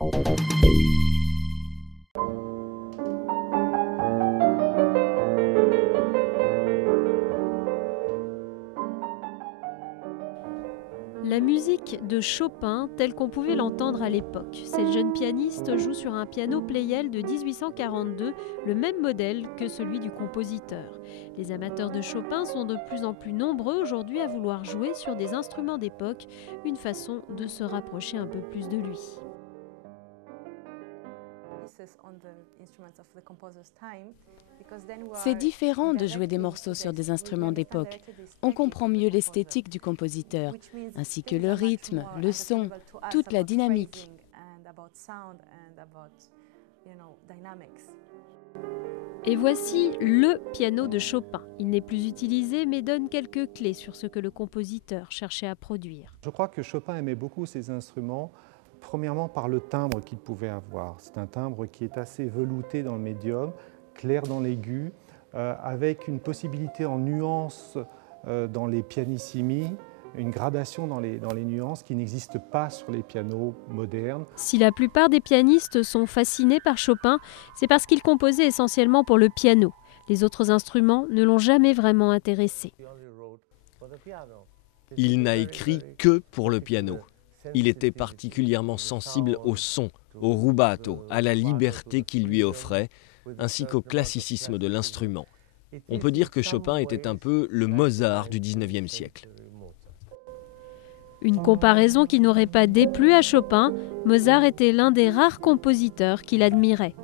La musique de Chopin, telle qu'on pouvait l'entendre à l'époque. Cette jeune pianiste joue sur un piano Pleyel de 1842, le même modèle que celui du compositeur. Les amateurs de Chopin sont de plus en plus nombreux aujourd'hui à vouloir jouer sur des instruments d'époque, une façon de se rapprocher un peu plus de lui. C'est différent de jouer des morceaux sur des instruments d'époque. On comprend mieux l'esthétique du compositeur, ainsi que le rythme, le son, toute la dynamique. Et voici le piano de Chopin. Il n'est plus utilisé mais donne quelques clés sur ce que le compositeur cherchait à produire. Je crois que Chopin aimait beaucoup ces instruments, premièrement par le timbre qu'il pouvait avoir. C'est un timbre qui est assez velouté dans le médium, clair dans l'aigu, avec une possibilité en nuances dans les pianissimi, une gradation dans les nuances qui n'existe pas sur les pianos modernes. Si la plupart des pianistes sont fascinés par Chopin, c'est parce qu'il composait essentiellement pour le piano. Les autres instruments ne l'ont jamais vraiment intéressé. Il n'a écrit que pour le piano. Il était particulièrement sensible au son, au rubato, à la liberté qu'il lui offrait, ainsi qu'au classicisme de l'instrument. On peut dire que Chopin était un peu le Mozart du XIXe siècle. Une comparaison qui n'aurait pas déplu à Chopin, Mozart était l'un des rares compositeurs qu'il admirait.